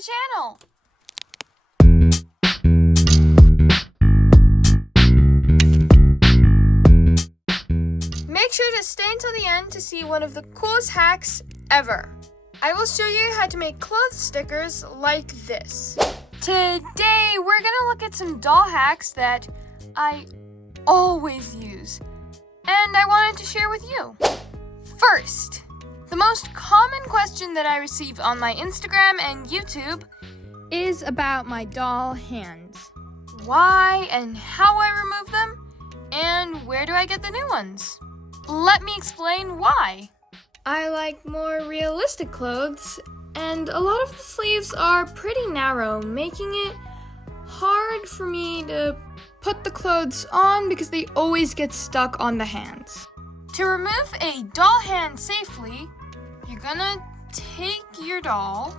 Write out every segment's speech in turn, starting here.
our channel! Make sure to stay until the end to see one of the coolest hacks ever. I will show you how to make clothes stickers like this. Today, we're gonna look at some doll hacks that I always use, and I wanted to share with you. First, the most common question that I receive on my Instagram and YouTube is about my doll hands. Why and how I remove them, and where do I get the new ones? Let me explain why. I like more realistic clothes, and a lot of the sleeves are pretty narrow, making it hard for me to put the clothes on because they always get stuck on the hands. To remove a doll hand safely, you're gonna take your doll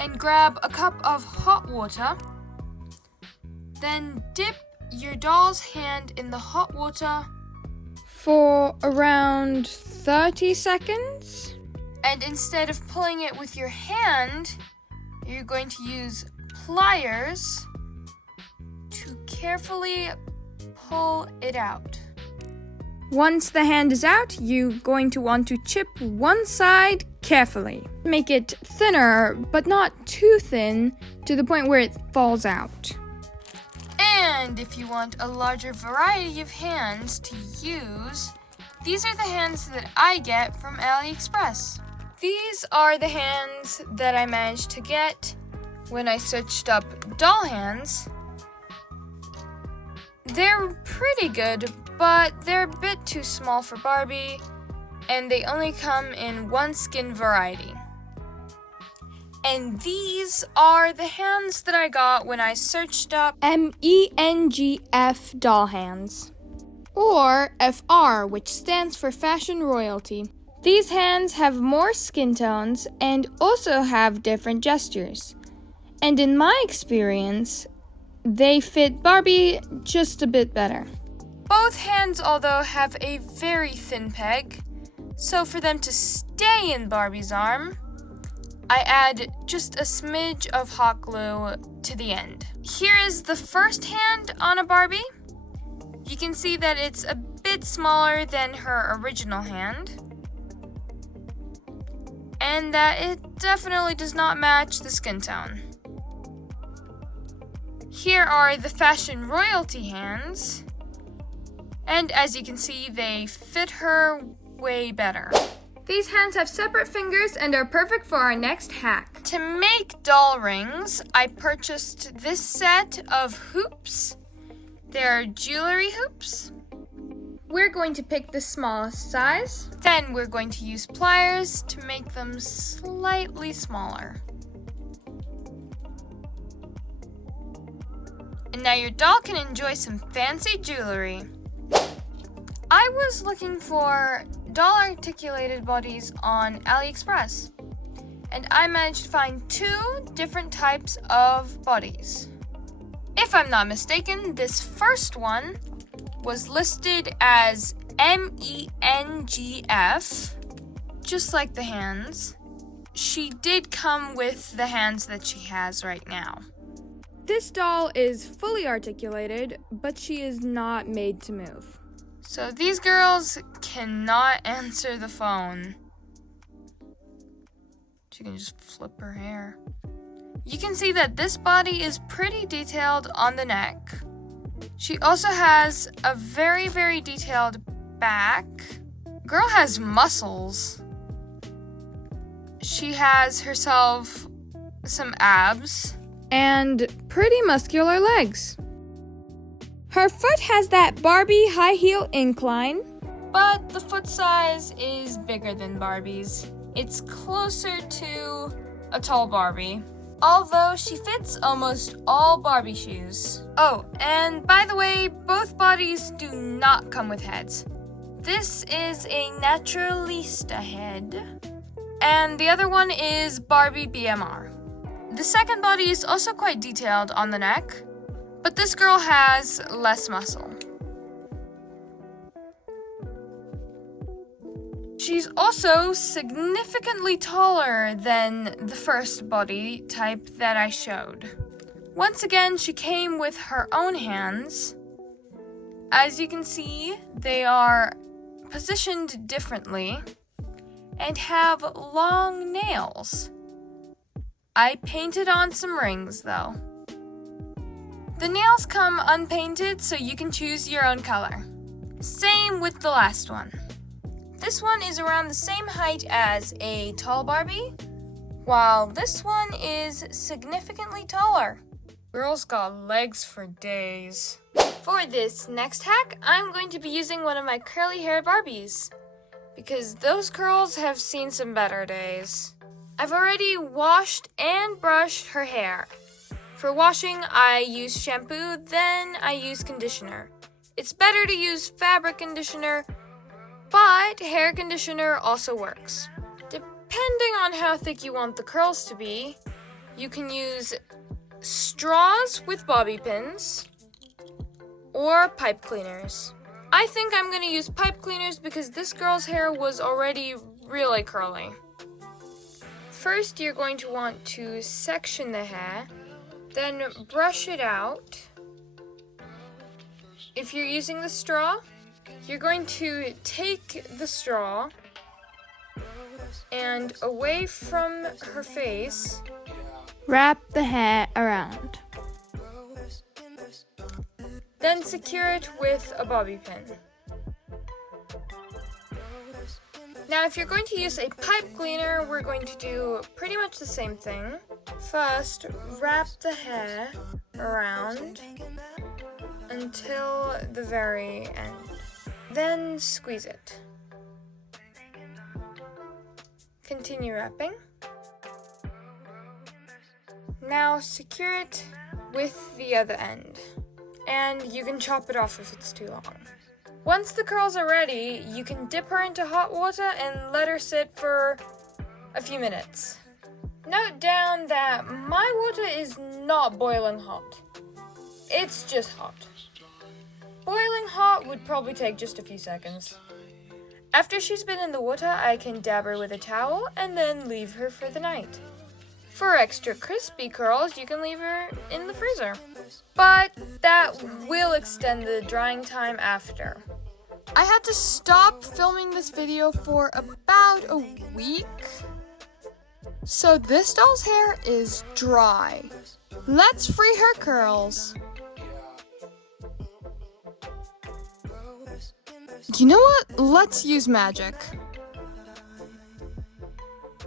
and grab a cup of hot water, then dip your doll's hand in the hot water for around 30 seconds. And instead of pulling it with your hand, you're going to use pliers to carefully pull it out. Once the hand is out, you're going to want to chip one side carefully. Make it thinner, but not too thin to the point where it falls out. And if you want a larger variety of hands to use, these are the hands that I get from AliExpress. These are the hands that I managed to get when I searched up doll hands. They're pretty good, but they're a bit too small for Barbie, and they only come in one skin variety. And these are the hands that I got when I searched up MENGF doll hands, or FR, which stands for Fashion Royalty. These hands have more skin tones and also have different gestures. And in my experience, they fit Barbie just a bit better. Both hands, although, have a very thin peg, so for them to stay in Barbie's arm, I add just a smidge of hot glue to the end. Here is the first hand on a Barbie. You can see that it's a bit smaller than her original hand, and that it definitely does not match the skin tone. Here are the Fashion Royalty hands, and as you can see, they fit her way better. These hands have separate fingers and are perfect for our next hack. To make doll rings, I purchased this set of hoops. They're jewelry hoops. We're going to pick the smallest size. Then we're going to use pliers to make them slightly smaller. And now your doll can enjoy some fancy jewelry. I was looking for doll articulated bodies on AliExpress, and I managed to find 2 different types of bodies. If I'm not mistaken, this first one was listed as MENGF, just like the hands. She did come with the hands that she has right now. This doll is fully articulated, but she is not made to move. So these girls cannot answer the phone. She can just flip her hair. You can see that this body is pretty detailed on the neck. She also has a very, very detailed back. Girl has muscles. She has herself some abs and pretty muscular legs. Her foot has that Barbie high heel incline, but the foot size is bigger than Barbie's. It's closer to a tall Barbie, although she fits almost all Barbie shoes. Oh, and by the way, both bodies do not come with heads. This is a Naturalista head, and the other one is Barbie BMR. The second body is also quite detailed on the neck, but this girl has less muscle. She's also significantly taller than the first body type that I showed. Once again, she came with her own hands. As you can see, they are positioned differently and have long nails. I painted on some rings though. The nails come unpainted, so you can choose your own color. Same with the last one. This one is around the same height as a tall Barbie, while this one is significantly taller. Girl's got legs for days. For this next hack, I'm going to be using one of my curly hair Barbies, because those curls have seen some better days. I've already washed and brushed her hair. For washing, I use shampoo, then I use conditioner. It's better to use fabric conditioner, but hair conditioner also works. Depending on how thick you want the curls to be, you can use straws with bobby pins or pipe cleaners. I think I'm going to use pipe cleaners because this girl's hair was already really curly. First, you're going to want to section the hair, then brush it out. If you're using the straw, you're going to take the straw and away from her face, wrap the hair around. Then secure it with a bobby pin. Now, if you're going to use a pipe cleaner, we're going to do pretty much the same thing. First, wrap the hair around until the very end. Then squeeze it. Continue wrapping. Now secure it with the other end, and you can chop it off if it's too long. Once the curls are ready, you can dip her into hot water and let her sit for a few minutes. Note down that my water is not boiling hot. It's just hot. Boiling hot would probably take just a few seconds. After she's been in the water, I can dab her with a towel and then leave her for the night. For extra crispy curls, you can leave her in the freezer. But that will extend the drying time after. I had to stop filming this video for about a week. So this doll's hair is dry. Let's free her curls. You know what? Let's use magic.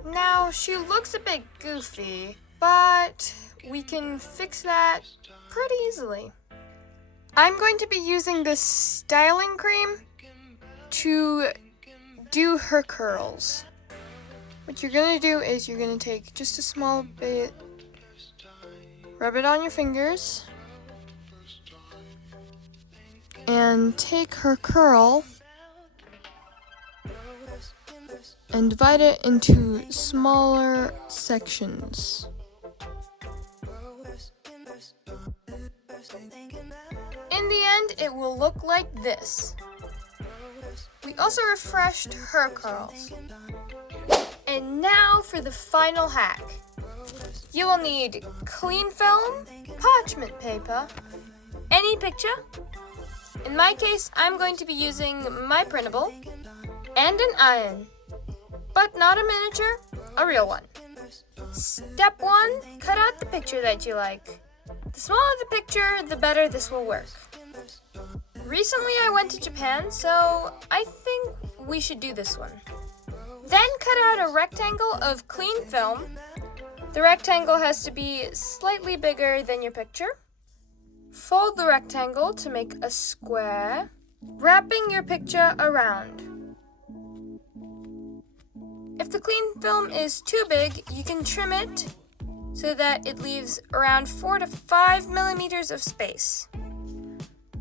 Now, she looks a bit goofy, but we can fix that pretty easily. I'm going to be using this styling cream to do her curls. What you're going to do is you're going to take just a small bit, rub it on your fingers, and take her curl and divide it into smaller sections. In the end, it will look like this. We also refreshed her curls. And now for the final hack. You will need clean film, parchment paper, any picture. In my case, I'm going to be using my printable, and an iron. But not a miniature, a real one. Step 1, cut out the picture that you like. The smaller the picture, the better this will work. Recently I went to Japan, so I think we should do this one. Then cut out a rectangle of clean film. The rectangle has to be slightly bigger than your picture. Fold the rectangle to make a square, wrapping your picture around. If the clean film is too big, you can trim it so that it leaves around 4 to 5 millimeters of space.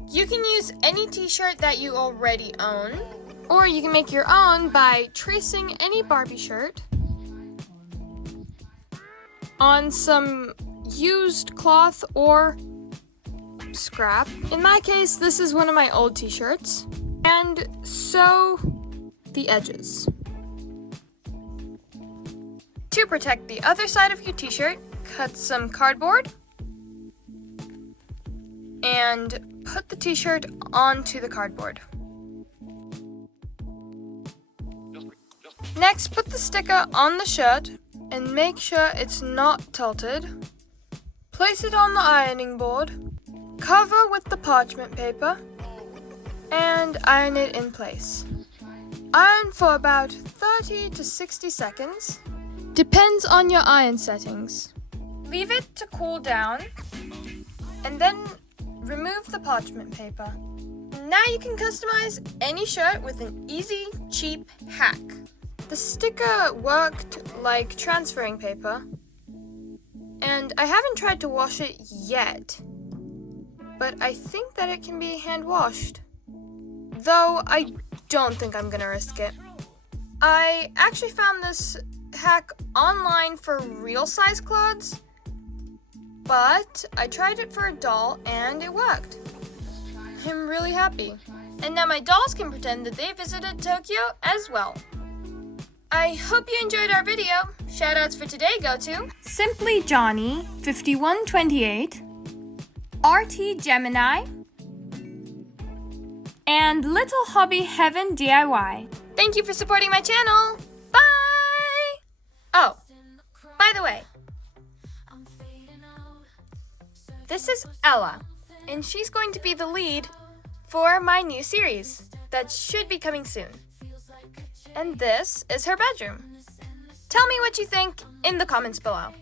You can use any t-shirt that you already own, or you can make your own by tracing any Barbie shirt on some used cloth or scrap. In my case, this is one of my old t-shirts, and sew the edges. To protect the other side of your t-shirt, cut some cardboard and put the t-shirt onto the cardboard. Next, put the sticker on the shirt and make sure it's not tilted. Place it on the ironing board, cover with the parchment paper, and iron it in place. Iron for about 30 to 60 seconds. Depends on your iron settings. Leave it to cool down, and then remove the parchment paper. Now you can customize any shirt with an easy, cheap hack. The sticker worked like transferring paper, and I haven't tried to wash it yet, but I think that it can be hand washed. Though I don't think I'm gonna risk it. I actually found this hack online for real size clothes, but I tried it for a doll and it worked. I'm really happy. And now my dolls can pretend that they visited Tokyo as well. I hope you enjoyed our video. Shoutouts for today go to Simply Johnny 5128, RT Gemini, and Little Hobby Heaven DIY. Thank you for supporting my channel. Bye! Oh, by the way, this is Ella, and she's going to be the lead for my new series that should be coming soon. And this is her bedroom. Tell me what you think in the comments below.